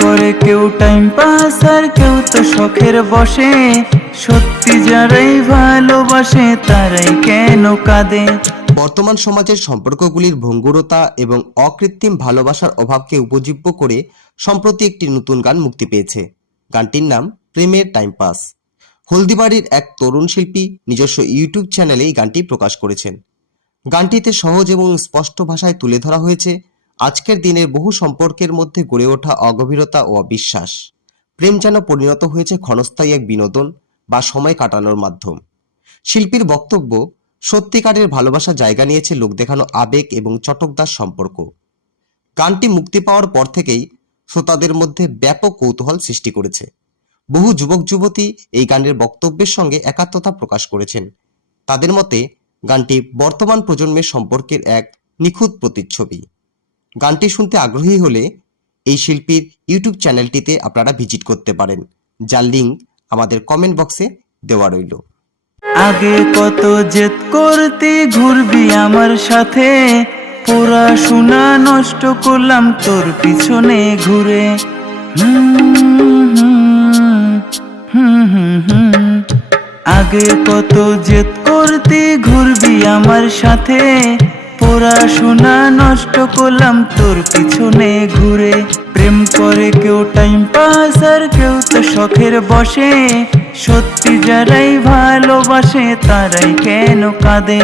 করে কেউ time pass আর কেউ তো শখের বসে। সত্যি যারাই ভালোবাসে তারাই কেন কাঁদে? বর্তমান সমাজের সম্পর্কগুলির ভঙ্গুরতা এবং অকৃত্রিম ভালোবাসার অভাবকে উপজীব্য করে সম্প্রতি একটি নতুন গান মুক্তি পেয়েছে। গানটির নাম প্রেমের টাইম পাস হলদিবাড়ির এক তরুণ শিল্পী নিজস্ব ইউটিউব চ্যানেলে এই গানটি প্রকাশ করেছেন। গানটিতে সহজ এবং স্পষ্ট ভাষায় তুলে ধরা হয়েছে আজকের দিনের বহু সম্পর্কের মধ্যে গড়ে ওঠা অগভীরতা ও অবিশ্বাস। প্রেম যেন পরিণত হয়েছে ক্ষণস্থায়ী এক বিনোদন বা সময় কাটানোর মাধ্যম। শিল্পীর বক্তব্য, সত্যিকারের ভালোবাসা জায়গা নিয়েছে লোক দেখানো আবেগ এবং চটকদার সম্পর্ক। গানটি মুক্তি পাওয়ার পর থেকেই শ্রোতাদের মধ্যে ব্যাপক কৌতূহল সৃষ্টি করেছে। বহু যুবক, যুবতী এই গানের বক্তব্যের সঙ্গে একাত্মতা প্রকাশ করেছেন। তাদের মতে, গানটি বর্তমান প্রজন্মের সম্পর্কের এক নিখুঁত প্রতিচ্ছবি। গানটি শুনতে আগ্রহী হলে এই শিল্পীর ইউটিউব চ্যানেলটিতে আপনারা ভিজিট করতে পারেন যার লিঙ্ক আমাদের কমেন্ট বক্সে দেওয়া রইল আগে কত জেদ করতে ঘুরবি আমার সাথে পড়াশোনা নষ্ট করলাম তোর পিছনে ঘুরে। আগে কত জেদ করতে ঘুরবি আমার সাথে পড়াশোনা নষ্ট করলাম, তোর পিছনে ঘুরে। প্রেম করে কেউ টাইম পাস আর কেউ তো শখের বসে। সত্যি যারাই ভালোবাসে, তারাই কেন কাঁদে?